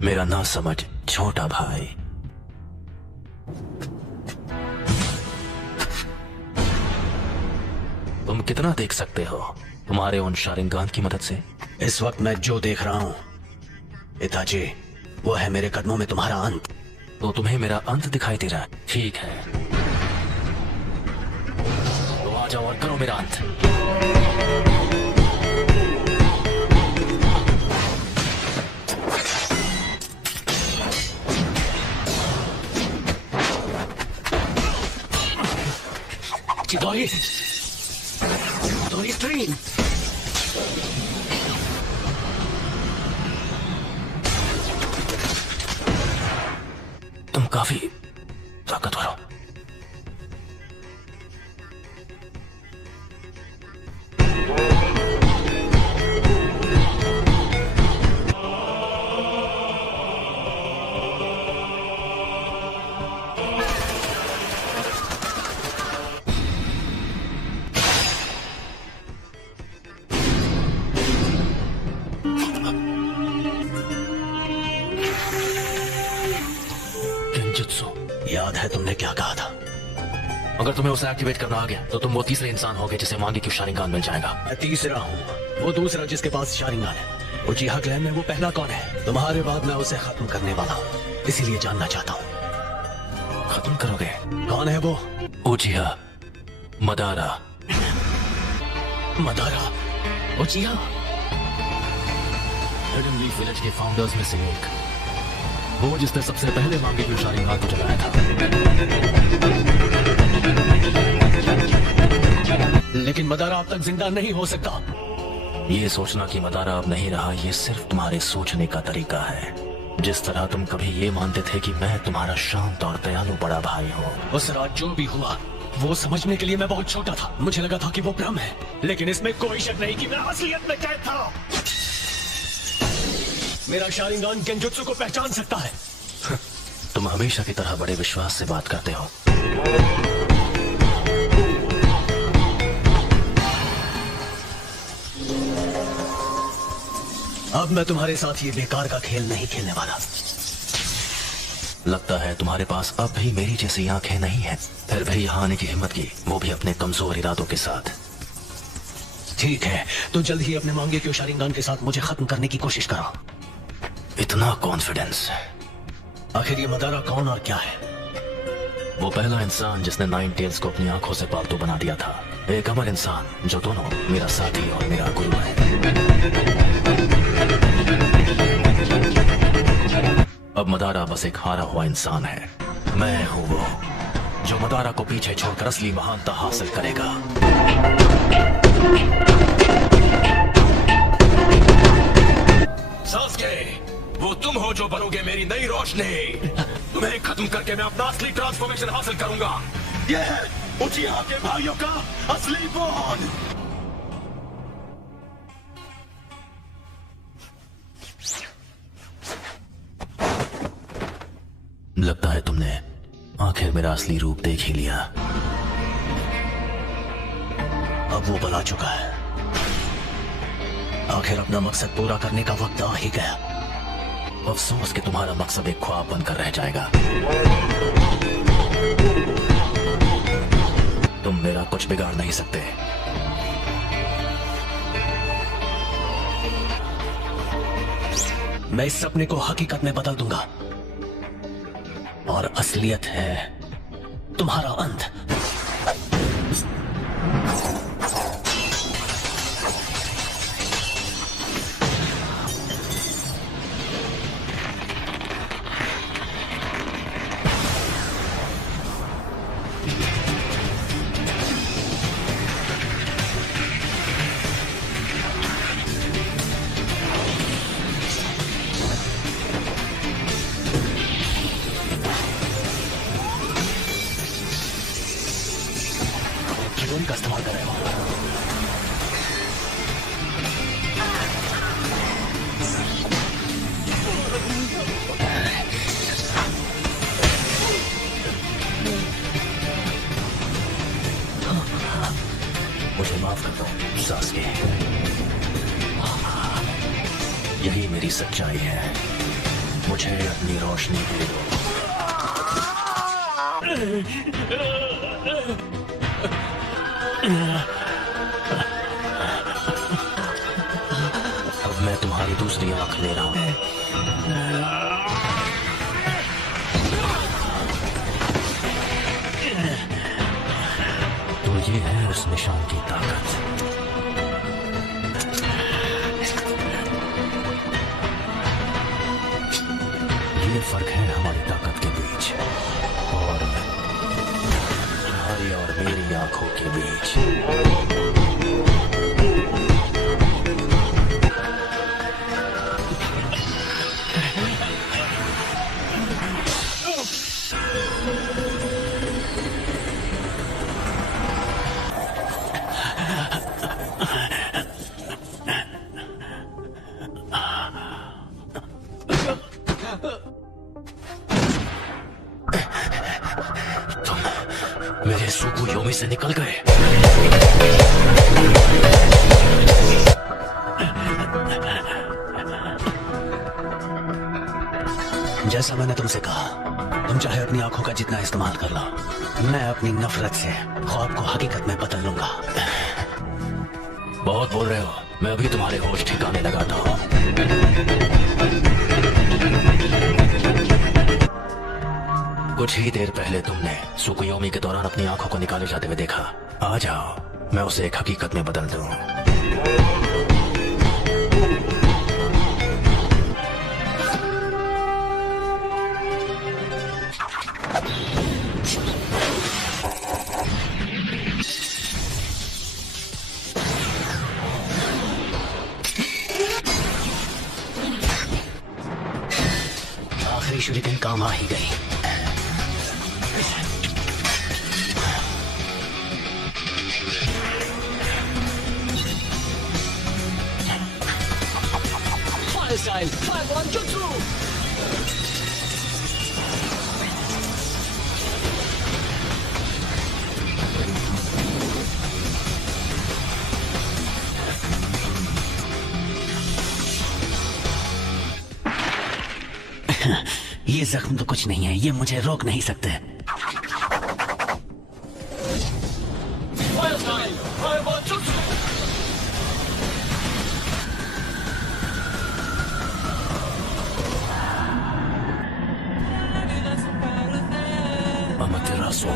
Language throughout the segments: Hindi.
मेरा ना समझ छोटा भाई। तुम कितना देख सकते हो तुम्हारे उन शारिंगान की मदद से? इस वक्त मैं जो देख रहा हूं इताची, वो है मेरे कदमों में तुम्हारा अंत। तो तुम्हें मेरा अंत दिखाई दे रहा है? ठीक है, तो आ जाओ और करो मेरा अंत। तुम काफी ताकतवर हो। याद है तुमने क्या कहा था? अगर तुम्हें उसे एक्टिवेट करना आ गया तो तुम वो तीसरे इंसान होगे जिसे मांगे क्यों शारिंगान मिल जाएगा। मैं तीसरा हूँ, वो दूसरा जिसके पास शारिंगान है। उचिहा क्लैन में वो पहला कौन है? तुम्हारे बाद मैं उसे खत्म करने वाला हूँ, इसीलिए जानना चाहता हूँ। खत्म करोगे? कौन है वो? उचिहा Madara. Madara? उचिहा? Hidden leaf village के फाउंडर्स में से एक, वो जिसने सबसे पहले मांगे क्यों शारिंगान को जलाया था। लेकिन मदारा अब तक जिंदा नहीं हो सकता। ये सोचना कि मदारा अब नहीं रहा, ये सिर्फ तुम्हारे सोचने का तरीका है। जिस तरह तुम कभी ये मानते थे कि मैं तुम्हारा शांत और दयालु बड़ा भाई हूँ। उस रात जो भी हुआ वो समझने के लिए मैं बहुत छोटा था। मुझे लगा था कि वो भ्रम है, लेकिन इसमें कोई शक नहीं कि मैं असलियत में कैद था। मेरा शारिंगान गेंजुत्सु को पहचान सकता है। तुम हमेशा की तरह बड़े विश्वास से बात करते हो। अब मैं तुम्हारे साथ ये बेकार का खेल नहीं खेलने वाला। लगता है तुम्हारे पास अब भी मेरी जैसी आंखें नहीं हैं। फिर भी यहाँ आने की हिम्मत की, वो भी अपने कमजोर इरादों के साथ। ठीक है, तो जल्द ही अपने मांगे क्यों शारिंगान के साथ मुझे खत्म करने की कोशिश करो। इतना कॉन्फिडेंस? आखिर ये मदारा कौन और क्या है? वो पहला इंसान जिसने नाइन टेल्स को अपनी आंखों से पालतू बना दिया था। एक अमर इंसान जो दोनों मेरा साथी और मेरा गुरु है। अब मदारा बस एक हारा हुआ इंसान है। मैं हूँ वो जो मदारा को पीछे छोड़कर असली महानता हासिल करेगा। सास्के, वो तुम हो जो बनोगे मेरी नई रोशनी। तुम्हें खत्म करके मैं अपना असली ट्रांसफॉर्मेशन हासिल करूंगा। यह है उचिहा के भाइयों का असली बॉन्ड। लगता है तुमने आखिर मेरा असली रूप देख ही लिया। अब वो बला चुका है। आखिर अपना मकसद पूरा करने का वक्त आ ही गया। अफसोस कि तुम्हारा मकसद एक ख्वाब बनकर रह जाएगा। तुम मेरा कुछ बिगाड़ नहीं सकते। मैं इस सपने को हकीकत में बदल दूंगा और असलियत है तुम्हारा अंत। का इस्तेमाल कर रहे हो। मुझे माफ कर दो सास्के, यही मेरी सच्चाई है। मुझे अपनी रोशनी दे दो। अब मैं तुम्हारी दूसरी आंख ले रहा हूं। तो ये है उस निशान की ताकत। ये फर्क है हमारी ताकत के बीच और तुम्हारी और मेरी आंखों के बीच। मेरे सुकुयोमी से निकल गए। जैसा मैंने तुमसे कहा, तुम चाहे अपनी आंखों का जितना इस्तेमाल कर लो, मैं अपनी नफरत से ख्वाब को हकीकत में बदल लूंगा। बहुत बोल रहे हो, मैं अभी तुम्हारे होश ठिकाने लगाता हूँ। कुछ ही देर पहले तुमने सुकुयोमी के दौरान अपनी आंखों को निकाले जाते हुए देखा। आ जाओ, मैं उसे एक हकीकत में बदल दूं। आखिरी शूरिकेन काम आ ही गई। Style, Fire One Jutsu! ये जख्म तो कुछ नहीं है, ये मुझे रोक नहीं सकते। Fire Style, Fire One Jutsu! Amaterasu.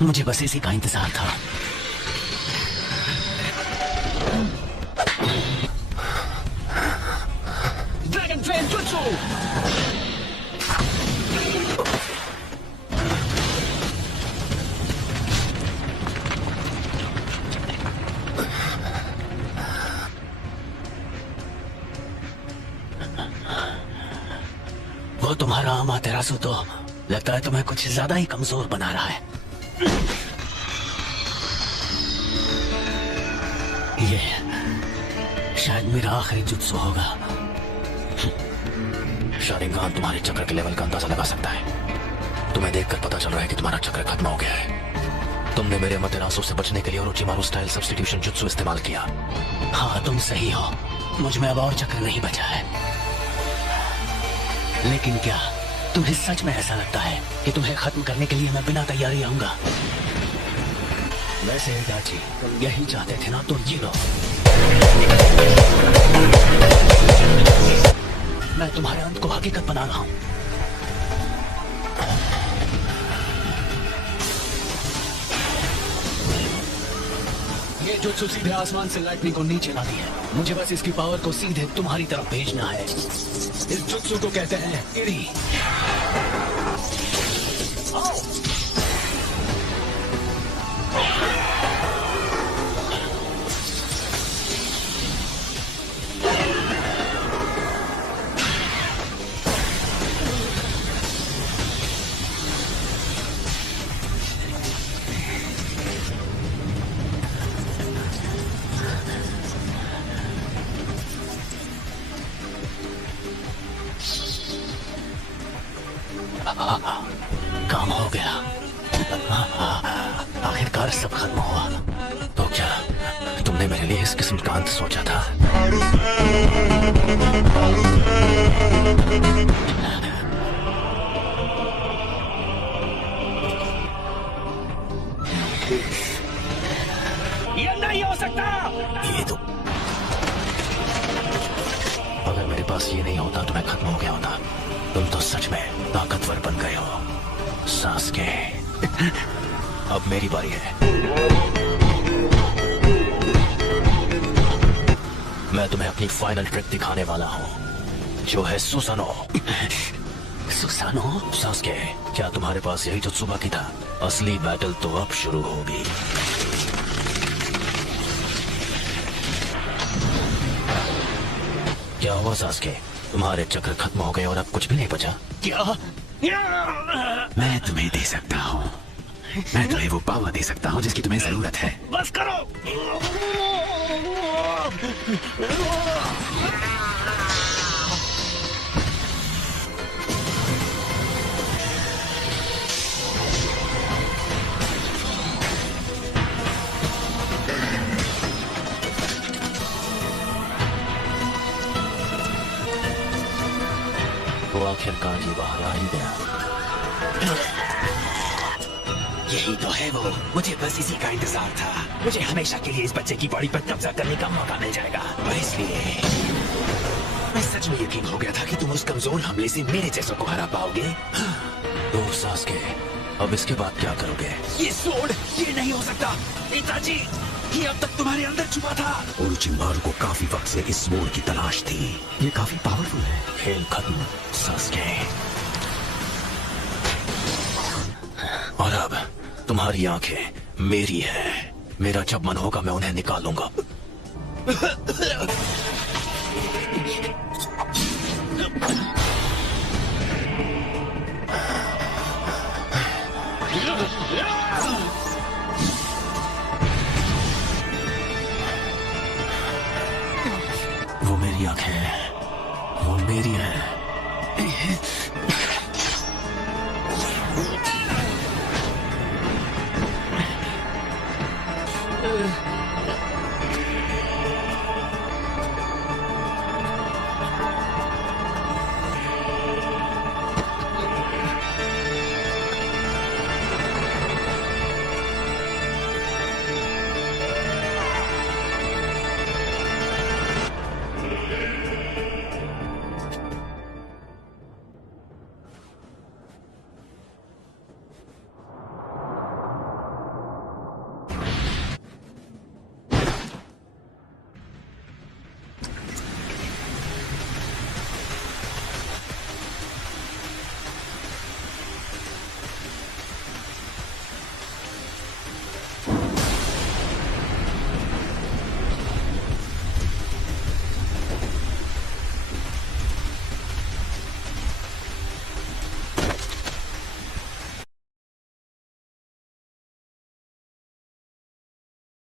मुझे बस इसी का इंतजार था। Dragon train jutsu! वो तुम्हारा अमातेरासु तो लगता है तुम्हें कुछ ज्यादा ही कमजोर बना रहा है। ये शायद मेरा आखिरी जुत्सु होगा। शारिंगान तुम्हारे चक्र के लेवल का अंदाजा लगा सकता है। तुम्हें देखकर पता चल रहा है कि तुम्हारा चक्र खत्म हो गया है। तुमने मेरे अमातेरासु से बचने के लिए ओरोचिमारू स्टाइल सब्स्टिट्यूशन जुत्सु इस्तेमाल किया। हाँ, तुम सही हो, मुझ में अब और चक्र नहीं बचा है। लेकिन क्या तुम्हें सच में ऐसा लगता है कि तुम्हें खत्म करने के लिए मैं बिना तैयारी आऊंगा? वैसे दाची, तुम यही चाहते थे ना, तो जी लो। मैं तुम्हारे अंत को हकीकत बना रहा हूं। ये जुत्सु जुत्सु सीधे आसमान से लाइटनिंग को नीचे लाती है। मुझे बस इसकी पावर को सीधे तुम्हारी तरफ भेजना है। इस जुत्सु को कहते हैं इरी। काम हो गया। आखिरकार सब खत्म हुआ। तो क्या तुमने मेरे लिए इस किस्म का अंत सोचा था? ये नहीं हो सकता। ये तो अगर मेरे पास ये नहीं होता तो मैं खत्म हो गया होता। तुम तो सच में ताकतवर बन गए हो सास्के। अब मेरी बारी है। मैं तुम्हें अपनी फाइनल ट्रिक दिखाने वाला हूँ, जो है सुसानो। सुसानो? सास्के, क्या तुम्हारे पास यही जुत्सु बाकी था? असली बैटल तो अब शुरू होगी। क्या हुआ सास्के? तुम्हारे चक्र खत्म हो गए और अब कुछ भी नहीं बचा? क्या? मैं तुम्हें दे सकता हूँ। मैं तुम्हें वो पावर दे सकता हूँ जिसकी तुम्हें जरूरत है। बस करो। वो आखिरकार ये बाहर आ ही गया। यही तो है वो। मुझे बस इसी का इंतजार था। मुझे हमेशा के लिए इस बच्चे की बॉडी पर कब्जा करने का मौका मिल जाएगा, और इसलिए मैं सच में यकीन हो गया था कि तुम उस कमजोर हमले से मेरे जैसों को हरा पाओगे। तो सास्के, अब इसके बाद क्या करोगे? ये स्वॉर्ड, ये नहीं हो सकता पिताजी। ये अब तक तुम्हारे अंदर छुपा था। ओरोचिमारू को काफी वक्त से इस स्वॉर्ड की तलाश थी। ये काफी पावरफुल है। खेल खत्म सास्के। और अब तुम्हारी आंखें मेरी है। मेरा जब मन होगा मैं उन्हें निकालूंगा। वो मेरी आंखें हैं, वो मेरी है।